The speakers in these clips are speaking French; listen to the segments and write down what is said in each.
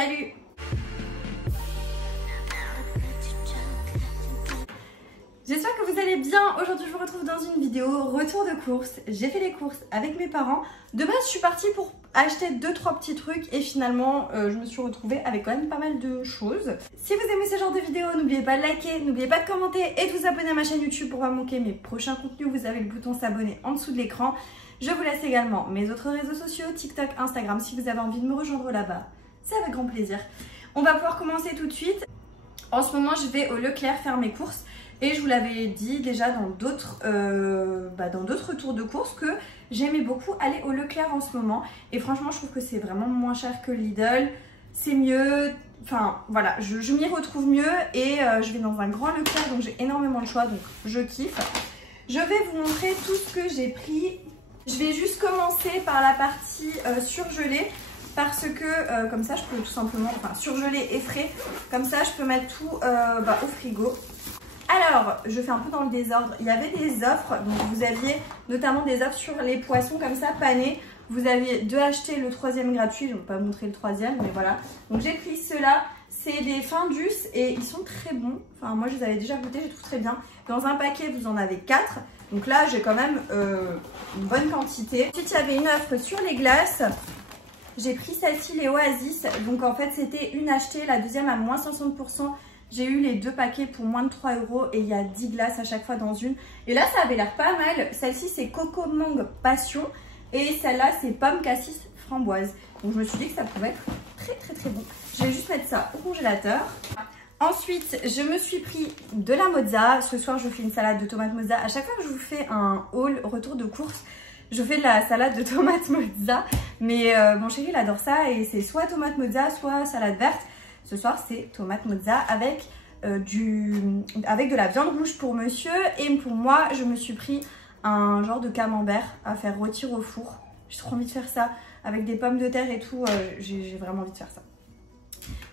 Salut! J'espère que vous allez bien. Aujourd'hui je vous retrouve dans une vidéo retour de courses. J'ai fait les courses avec mes parents. De base je suis partie pour acheter 2-3 petits trucs et finalement je me suis retrouvée avec quand même pas mal de choses. Si vous aimez ce genre de vidéos, n'oubliez pas de liker, n'oubliez pas de commenter et de vous abonner à ma chaîne YouTube pour pas manquer mes prochains contenus. Vous avez le bouton s'abonner en dessous de l'écran. Je vous laisse également mes autres réseaux sociaux, TikTok, Instagram, si vous avez envie de me rejoindre là-bas. C'est avec grand plaisir. On va pouvoir commencer tout de suite. En ce moment je vais au Leclerc faire mes courses. Et je vous l'avais dit déjà dans d'autres tours de courses que j'aimais beaucoup aller au Leclerc en ce moment. Et franchement, je trouve que c'est vraiment moins cher que Lidl. C'est mieux. Enfin, voilà, je m'y retrouve mieux. Et je vais dans un grand Leclerc, donc j'ai énormément de choix. Donc, je kiffe. Je vais vous montrer tout ce que j'ai pris. Je vais juste commencer par la partie surgelée. Parce que, comme ça, je peux tout simplement... Enfin, surgelé et frais. Comme ça, je peux mettre tout au frigo. Alors, je fais un peu dans le désordre. Il y avait des offres, donc vous aviez notamment des offres sur les poissons comme ça, panés. Vous aviez 2 achetés, le 3e gratuit. Je ne vais pas vous montrer le 3e, mais voilà. Donc j'ai pris ceux-là. C'est des Findus et ils sont très bons. Enfin, moi je les avais déjà goûtés, je les trouve très bien. Dans un paquet, vous en avez 4. Donc là, j'ai quand même une bonne quantité. Ensuite, il y avait une offre sur les glaces. J'ai pris celle-ci, les Oasis. Donc en fait, c'était une achetée, la deuxième à moins 60%. J'ai eu les 2 paquets pour moins de 3 € et il y a 10 glaces à chaque fois dans une. Et là, ça avait l'air pas mal. Celle-ci, c'est Coco Mangue Passion et celle-là, c'est Pomme Cassis Framboise. Donc, je me suis dit que ça pouvait être très, très, très bon. Je vais juste mettre ça au congélateur. Ensuite, je me suis pris de la mozza. Ce soir, je fais une salade de tomates mozza. À chaque fois que je vous fais un haul retour de course, je fais de la salade de tomates mozza. Mais mon chéri, il adore ça et c'est soit tomate mozza, soit salade verte. Ce soir, c'est tomate mozza avec de la viande rouge pour monsieur. Et pour moi, je me suis pris un genre de camembert à faire rôtir au four. J'ai trop envie de faire ça avec des pommes de terre et tout. J'ai vraiment envie de faire ça.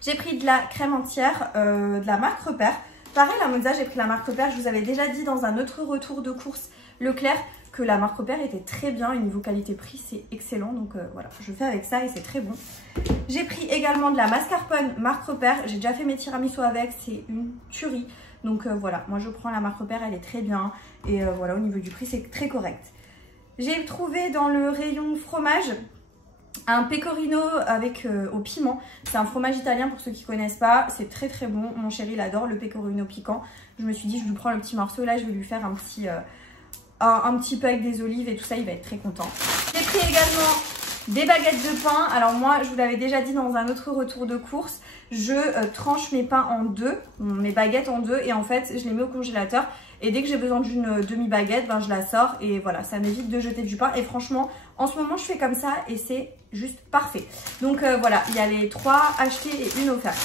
J'ai pris de la crème entière de la marque Repère. Pareil, la mozza, j'ai pris la marque Repère. Je vous avais déjà dit dans un autre retour de course Leclerc que la marque Repère était très bien. Et niveau qualité-prix, c'est excellent. Donc voilà, je fais avec ça et c'est très bon. J'ai pris également de la mascarpone marque Repère. J'ai déjà fait mes tiramisu avec, c'est une tuerie. Donc voilà, moi je prends la marque Repère, elle est très bien. Et voilà, au niveau du prix, c'est très correct. J'ai trouvé dans le rayon fromage un pecorino avec au piment. C'est un fromage italien pour ceux qui ne connaissent pas. C'est très très bon. Mon chéri, il adore le pecorino piquant. Je me suis dit, je lui prends le petit morceau. Là, je vais lui faire un petit peu avec des olives et tout ça. Il va être très content. J'ai pris également des baguettes de pain. Alors moi, je vous l'avais déjà dit dans un autre retour de course, je tranche mes pains en deux, mes baguettes en deux, et en fait, je les mets au congélateur. Et dès que j'ai besoin d'une demi-baguette, ben, je la sors et voilà, ça m'évite de jeter du pain. Et franchement, en ce moment, je fais comme ça et c'est juste parfait. Donc voilà, il y a les 3 achetés et une offerte.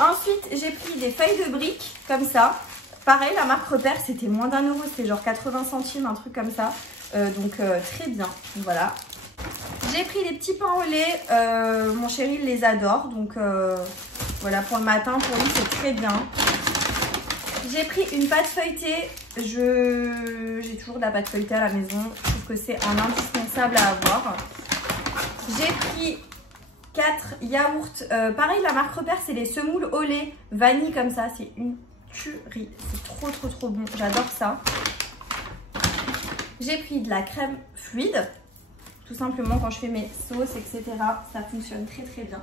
Ensuite, j'ai pris des feuilles de briques comme ça. Pareil, la marque Repère, c'était moins d'1 €, c'était genre 80 centimes, un truc comme ça. Donc très bien, voilà. J'ai pris des petits pains au lait, mon chéri il les adore, donc voilà, pour le matin, pour lui c'est très bien. J'ai pris une pâte feuilletée, j'ai toujours de la pâte feuilletée à la maison, je trouve que c'est un indispensable à avoir. J'ai pris 4 yaourts, pareil la marque Repère c'est les semoules au lait, vanille comme ça, c'est une tuerie, c'est trop trop trop bon, j'adore ça. J'ai pris de la crème fluide, tout simplement quand je fais mes sauces, etc. Ça fonctionne très très bien.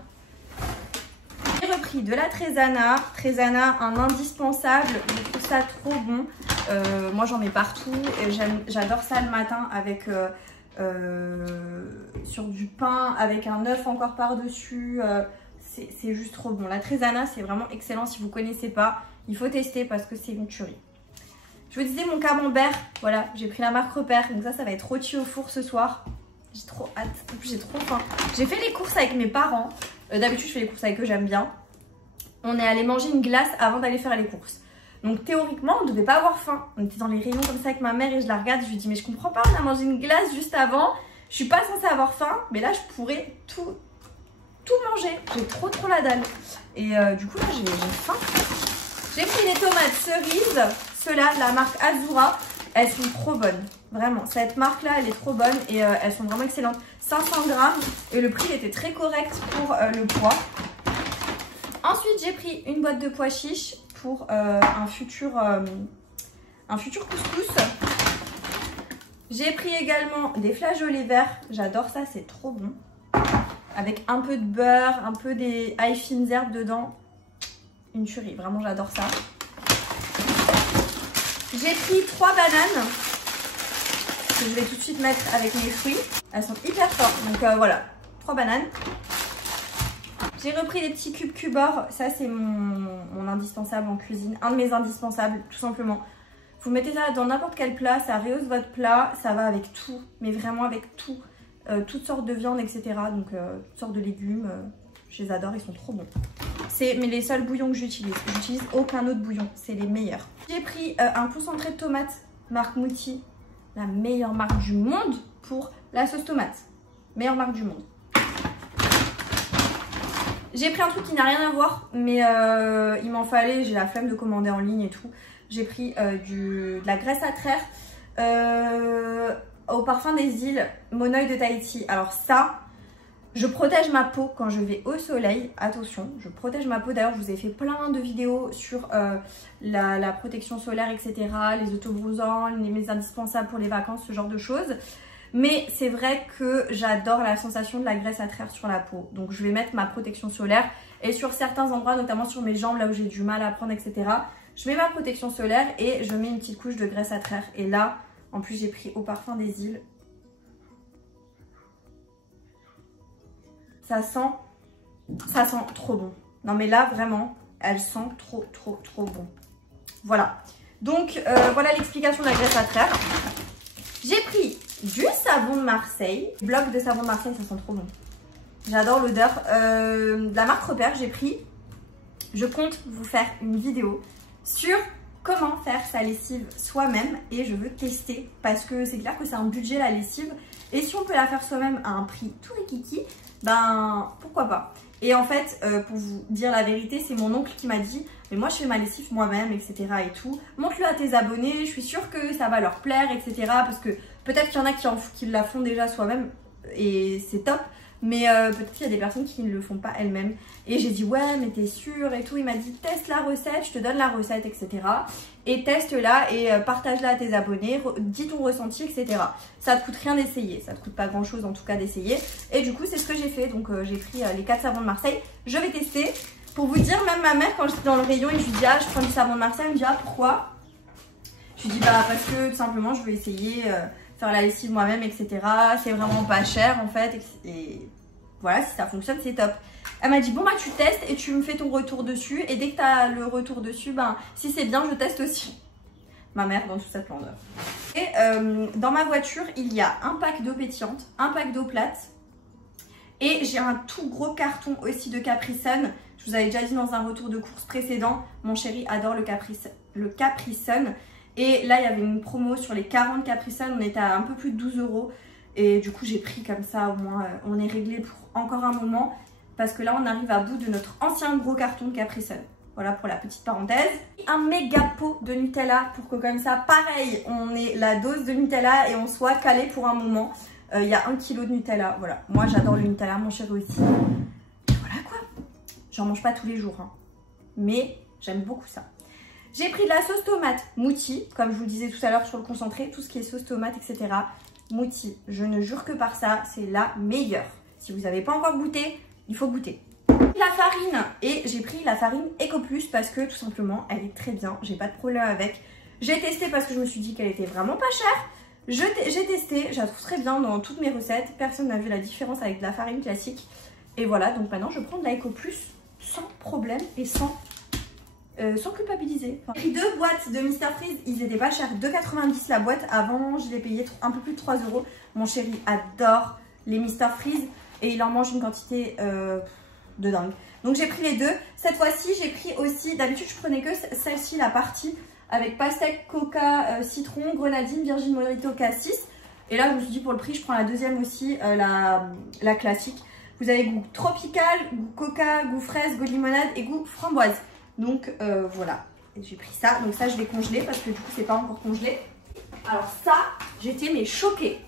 J'ai repris de la Tresana. Tresana, un indispensable, je trouve ça trop bon. Moi j'en mets partout et j'adore ça le matin avec sur du pain, avec un œuf encore par-dessus. C'est juste trop bon. La Tresana, c'est vraiment excellent. Si vous ne connaissez pas, il faut tester parce que c'est une tuerie. Je vous disais mon camembert, voilà, j'ai pris la marque Repère, donc ça va être rôti au four ce soir. J'ai trop hâte, en plus j'ai trop faim. J'ai fait les courses avec mes parents, d'habitude je fais les courses avec eux, j'aime bien. On est allé manger une glace avant d'aller faire les courses. Donc théoriquement on devait pas avoir faim. On était dans les rayons comme ça avec ma mère et je la regarde, je lui dis mais je comprends pas, on a mangé une glace juste avant. Je suis pas censée avoir faim, mais là je pourrais tout manger. J'ai trop la dalle. Et du coup là j'ai faim. J'ai pris des tomates cerises. Ceux-là, la marque Azura. elles sont trop bonnes. Vraiment, cette marque-là, elle est trop bonne et elles sont vraiment excellentes. 500 grammes et le prix était très correct pour le poids. Ensuite, j'ai pris une boîte de pois chiches pour un futur couscous. J'ai pris également des flageolets verts. J'adore ça, c'est trop bon. Avec un peu de beurre, un peu des haies fines herbes dedans. Une tuerie, vraiment j'adore ça. J'ai pris 3 bananes que je vais tout de suite mettre avec mes fruits. Elles sont hyper fortes, donc voilà, 3 bananes. J'ai repris les petits cubes Cubor. Ça c'est mon indispensable en cuisine, un de mes indispensables tout simplement. Vous mettez ça dans n'importe quel plat, ça rehausse votre plat, ça va avec tout, mais vraiment avec tout. Toutes sortes de viandes, etc. Donc toutes sortes de légumes, je les adore, ils sont trop bons. C'est les seuls bouillons que j'utilise. J'utilise aucun autre bouillon, c'est les meilleurs. J'ai pris un concentré de tomate marque Mouti, la meilleure marque du monde pour la sauce tomate. Meilleure marque du monde. J'ai pris un truc qui n'a rien à voir, mais il m'en fallait, j'ai la flemme de commander en ligne et tout. J'ai pris de la graisse à traire au parfum des îles Monoï de Tahiti. Alors ça, je protège ma peau quand je vais au soleil. Attention, je protège ma peau. D'ailleurs, je vous ai fait plein de vidéos sur la protection solaire, etc. Les autobronzants, mes indispensables pour les vacances, ce genre de choses. Mais c'est vrai que j'adore la sensation de la graisse à traire sur la peau. Donc je vais mettre ma protection solaire. Et sur certains endroits, notamment sur mes jambes, là où j'ai du mal à prendre, etc. Je mets ma protection solaire et je mets une petite couche de graisse à traire. Et là, en plus, j'ai pris au parfum des îles. Ça sent trop bon. Non mais là, vraiment, elle sent trop bon. Voilà. Donc, voilà l'explication de la graisse à traire. J'ai pris du savon de Marseille. Bloc de savon de Marseille, ça sent trop bon. J'adore l'odeur. De la marque Repère, j'ai pris. Je compte vous faire une vidéo sur comment faire sa lessive soi-même et je veux tester parce que c'est clair que c'est un budget la lessive et si on peut la faire soi-même à un prix tout rikiki, ben pourquoi pas. Et en fait, pour vous dire la vérité, c'est mon oncle qui m'a dit mais moi je fais ma lessive moi-même, etc. et tout. Montre-le à tes abonnés, je suis sûre que ça va leur plaire, etc. Parce que peut-être qu'il y en a qui la font déjà soi-même et c'est top. Mais peut-être qu'il y a des personnes qui ne le font pas elles-mêmes. Et j'ai dit ouais mais t'es sûre et tout. Il m'a dit teste la recette, je te donne la recette, etc. Et teste-la et partage-la à tes abonnés, dis ton ressenti, etc. Ça te coûte rien d'essayer, ça te coûte pas grand-chose en tout cas d'essayer. Et du coup c'est ce que j'ai fait. Donc j'ai pris les 4 savons de Marseille. Je vais tester. Pour vous dire, même ma mère quand j'étais dans le rayon et je lui dis ah je prends du savon de Marseille, elle me dit ah pourquoi? Je lui dis bah parce que tout simplement je veux essayer... faire la lessive moi-même, etc. C'est vraiment pas cher en fait. Et voilà, si ça fonctionne, c'est top. Elle m'a dit bon bah tu testes et tu me fais ton retour dessus. Et dès que tu as le retour dessus, ben si c'est bien, je teste aussi. Ma mère dans toute sa splendeur. Et dans ma voiture, il y a un pack d'eau pétillante, un pack d'eau plate. Et j'ai un tout gros carton aussi de Capri Sun. Je vous avais déjà dit dans un retour de course précédent, mon chéri adore le Capri Sun. Et là, il y avait une promo sur les 40 Capri Sun. On était à un peu plus de 12 €. Et du coup, j'ai pris comme ça. Au moins, on est réglé pour encore un moment. Parce que là, on arrive à bout de notre ancien gros carton de Capri Sun. Voilà pour la petite parenthèse. Un méga pot de Nutella pour que comme ça, pareil, on ait la dose de Nutella et on soit calé pour un moment. Il y a 1 kg de Nutella. Voilà. Moi, j'adore le Nutella. Mon chéri aussi. Et voilà quoi. J'en mange pas tous les jours. Hein. Mais j'aime beaucoup ça. J'ai pris de la sauce tomate Mouti, comme je vous le disais tout à l'heure sur le concentré, tout ce qui est sauce tomate, etc. Mouti, je ne jure que par ça, c'est la meilleure. Si vous n'avez pas encore goûté, il faut goûter. La farine, et j'ai pris la farine Eco Plus parce que tout simplement, elle est très bien, j'ai pas de problème avec. J'ai testé parce que je me suis dit qu'elle était vraiment pas chère. J'ai testé, je la trouve très bien dans toutes mes recettes. Personne n'a vu la différence avec de la farine classique. Et voilà, donc maintenant je prends de la Eco Plus sans problème et sans culpabiliser. J'ai pris 2 boîtes de Mr Freeze, ils étaient pas chers, 2,90 la boîte. Avant, je les payais un peu plus de 3 €. Mon chéri adore les Mr Freeze et il en mange une quantité de dingue. Donc j'ai pris les 2. Cette fois-ci, j'ai pris aussi, d'habitude je prenais que celle-ci, la partie avec pastèque, coca, citron, grenadine, virgin mojito, cassis. Et là, je me suis dit pour le prix, je prends la deuxième aussi, la classique. Vous avez goût tropical, goût coca, goût fraise, goût limonade et goût framboise. Donc voilà, j'ai pris ça. Donc ça, je vais congeler parce que du coup, c'est pas encore congelé. Alors ça, j'étais mais choquée.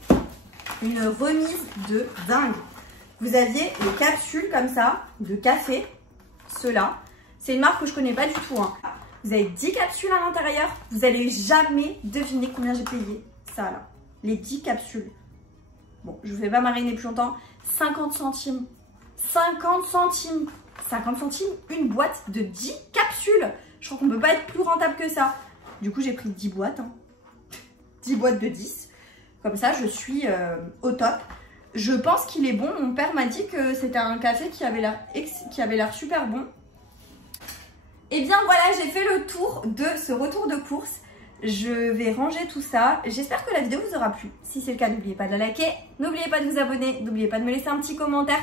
Une remise de dingue. Vous aviez les capsules comme ça, de café. Ceux-là. C'est une marque que je connais pas du tout. Hein. Vous avez 10 capsules à l'intérieur. Vous allez jamais deviner combien j'ai payé. Ça là. Les 10 capsules. Bon, je ne vous fais pas mariner plus longtemps. 50 centimes. 50 centimes. 50 centimes, une boîte de 10 capsules. Je crois qu'on ne peut pas être plus rentable que ça. Du coup, j'ai pris 10 boîtes. Hein. 10 boîtes de 10. Comme ça, je suis au top. Je pense qu'il est bon. Mon père m'a dit que c'était un café qui avait l'air super bon. Et bien voilà, j'ai fait le tour de ce retour de course. Je vais ranger tout ça. J'espère que la vidéo vous aura plu. Si c'est le cas, n'oubliez pas de la liker. N'oubliez pas de vous abonner. N'oubliez pas de me laisser un petit commentaire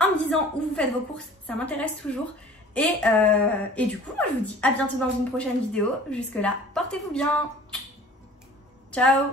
en me disant où vous faites vos courses. Ça m'intéresse toujours. Et du coup, moi je vous dis à bientôt dans une prochaine vidéo. Jusque là, portez-vous bien. Ciao.